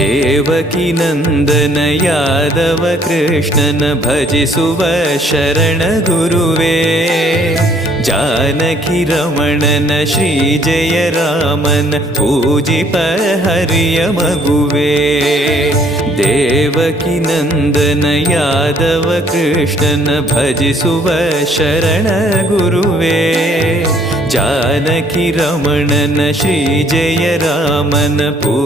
ದೇವಕಿ ನಂದನ ಯಾದವ ಕೃಷ್ಣನ ಭಜಿಸುವ ಶರಣ ಗುರುವೇ. ಜಾನಕಿ ರಮಣನ ಶ್ರೀ ಜಯ ರಾಮನ ಪೂಜಿಪ ಹರಿಯ ಮಗುವೇ. ದೇವಕಿ ನಂದನ ಯಾದವ ಕೃಷ್ಣನ ಭಜಿಸುವ ಶರಣ ಗುರುವೇ. ಜಾನಕಿ ರಮಣನ ಶ್ರೀ ಜಯ ರಾಮನ